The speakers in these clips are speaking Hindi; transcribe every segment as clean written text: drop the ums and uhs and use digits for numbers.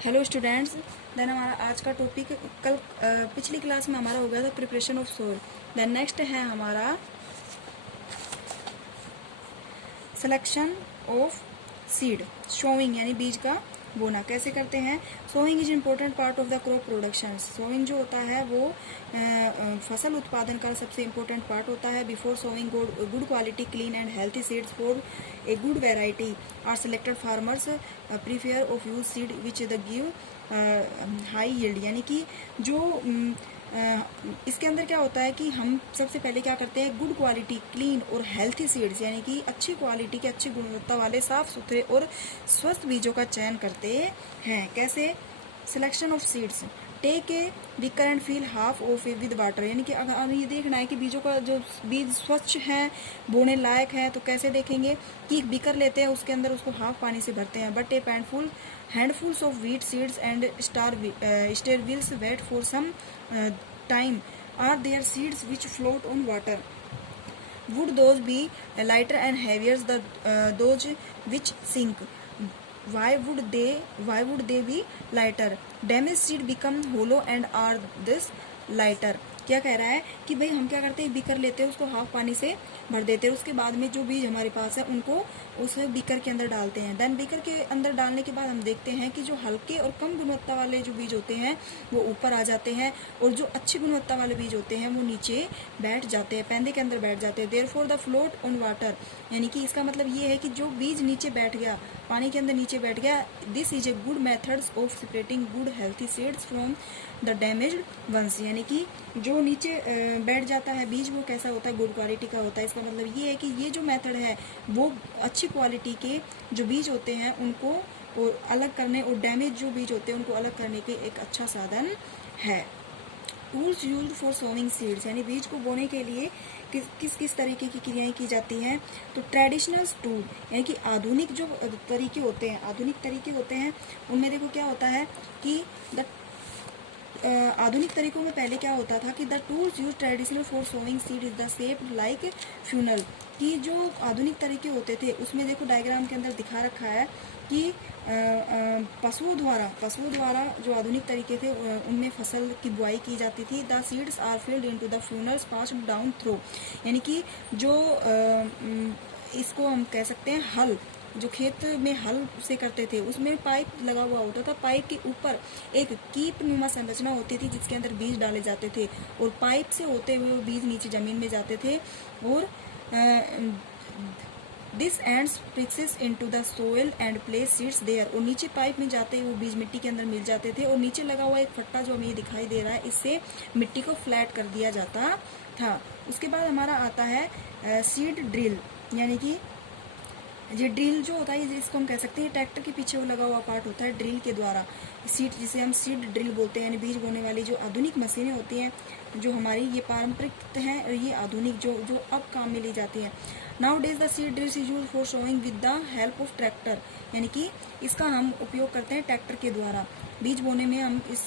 Hello students. देन हमारा आज का टॉपिक कल पिछली क्लास में हमारा हो गया था preparation of soil. Then next है हमारा सिलेक्शन ऑफ सीड, सोइंग यानी बीज का बोना कैसे करते हैं। Sowing is important part of the crop production. Sowing जो होता है वो फसल उत्पादन का सबसे इम्पोर्टेंट पार्ट होता है। Before sowing good quality clean and healthy seeds for a good variety are selected. Farmers prefer of use seed which the give high yield, यानी कि जो इसके अंदर क्या होता है कि हम सबसे पहले क्या करते हैं, गुड क्वालिटी क्लीन और हेल्थी सीड्स यानी कि अच्छी क्वालिटी के अच्छी गुणवत्ता वाले साफ सुथरे और स्वस्थ बीजों का चयन करते हैं। कैसे? Selection of seeds, take a beaker and fill half of a with water, यानी कि अगर हमें ये देखना है कि बीजों का जो बीज स्वच्छ है, बोने लायक है, तो कैसे देखेंगे कि एक बीकर लेते हैं, उसके अंदर उसको हाफ पानी से भरते हैं। But a handfuls of wheat seeds and stir we'll wait for some time are there seeds which float on water. Would those be lighter and heavier than those which sink? Why would they be lighter? Damaged seed become hollow and are this lighter. क्या कह रहा है कि भाई हम क्या करते हैं, बीकर लेते हैं, उसको हाफ पानी से भर देते हैं, उसके बाद में जो बीज हमारे पास है उनको उस बीकर के अंदर डालते हैं। देन बीकर के अंदर डालने के बाद हम देखते हैं कि जो हल्के और कम गुणवत्ता वाले जो बीज होते हैं वो ऊपर आ जाते हैं और जो अच्छी गुणवत्ता वाले बीज होते हैं वो नीचे बैठ जाते हैं, पैंदे के अंदर बैठ जाते हैं। Therefore the float on water, यानी कि इसका मतलब ये है कि जो बीज नीचे बैठ गया, पानी के अंदर नीचे बैठ गया, this is a good methods of separating good healthy seeds from the damaged ones, यानी कि जो नीचे बैठ जाता है बीज वो कैसा होता है, गुड क्वालिटी का होता है। इसका मतलब ये है कि ये जो मेथड है वो अच्छी क्वालिटी के जो बीज होते हैं उनको और अलग करने और डैमेज जो बीज होते हैं उनको अलग करने के एक अच्छा साधन है। Tools used for sowing seeds, यानी बीज को बोने के लिए किस किस तरीके की क्रियाएं की जाती हैं। तो ट्रेडिशनल टूल यानी कि आधुनिक जो तरीके होते हैं उनमें देखो क्या होता है कि आधुनिक तरीकों में पहले क्या होता था कि the tools use traditional for sowing seed is the shape like funnel, कि जो आधुनिक तरीके होते थे उसमें देखो डायग्राम के अंदर दिखा रखा है कि पशुओं द्वारा जो आधुनिक तरीके थे उनमें फसल की बुआई की जाती थी। The seeds are filled into the funnels passed down through, यानी कि जो इसको हम कह सकते हैं हल, जो खेत में हल से करते थे उसमें पाइप लगा हुआ होता था, पाइप के ऊपर एक कीप नुमा संरचना होती थी जिसके अंदर बीज डाले जाते थे और पाइप से होते हुए वो बीज नीचे जमीन में जाते थे और this ends fixes into the soil and place seeds there, और नीचे पाइप में जाते हुए वो बीज मिट्टी के अंदर मिल जाते थे और नीचे लगा हुआ एक फट्टा जो हमें दिखाई दे रहा है इससे मिट्टी को फ्लैट कर दिया जाता था। उसके बाद हमारा आता है सीड ड्रिल, यानी कि ये ड्रिल जो होता है इसको हम कह सकते हैं ट्रैक्टर के पीछे वो लगा हुआ पार्ट होता है ड्रिल के द्वारा सीड, जिसे हम सीड ड्रिल बोलते हैं। यानी बीज बोने वाली जो आधुनिक मशीनें होती हैं जो हमारी, ये पारंपरिक हैं और ये आधुनिक जो अब काम में ली जाती है। Nowadays the seed drills is used for sowing with the help of tractor, यानी कि इसका हम उपयोग करते हैं ट्रैक्टर के द्वारा। बीज बोने में हम इस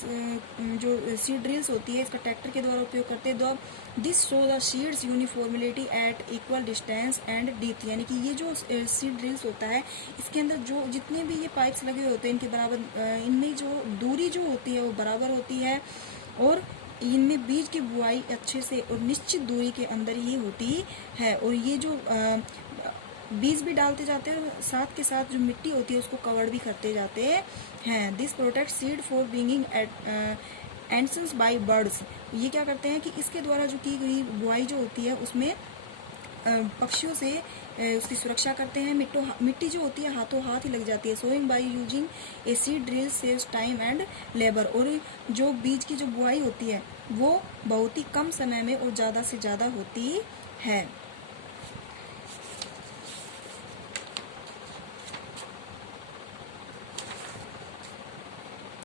जो सीड ड्रिल्स होती है इसका ट्रैक्टर के द्वारा उपयोग करते हैं। This show the seeds uniformity at equal distance and depth, यानी कि ये जो सीड ड्रिल्स होता है इसके अंदर जो जितने भी ये पाइप्स लगे होते हैं इनके बराबर, इनमें जो दूरी जो होती है वो बराबर होती है और इनमें बीज की बुआई अच्छे से और निश्चित दूरी के अंदर ही होती है। और ये जो बीज भी डालते जाते हैं और साथ के साथ जो मिट्टी होती है उसको कवर भी करते जाते हैं। This protect seed for being एंसन्स बाय बर्ड्स, ये क्या करते हैं कि इसके द्वारा जो की गई बुआई जो होती है उसमें पक्षियों से उसकी सुरक्षा करते हैं। मिट्टी जो होती है हाथों हाथ ही लग जाती है। Sowing by using a seed drill saves time and labour, और जो बीज की जो बुआई होती है वो बहुत ही कम समय में और ज़्यादा से ज़्यादा होती है।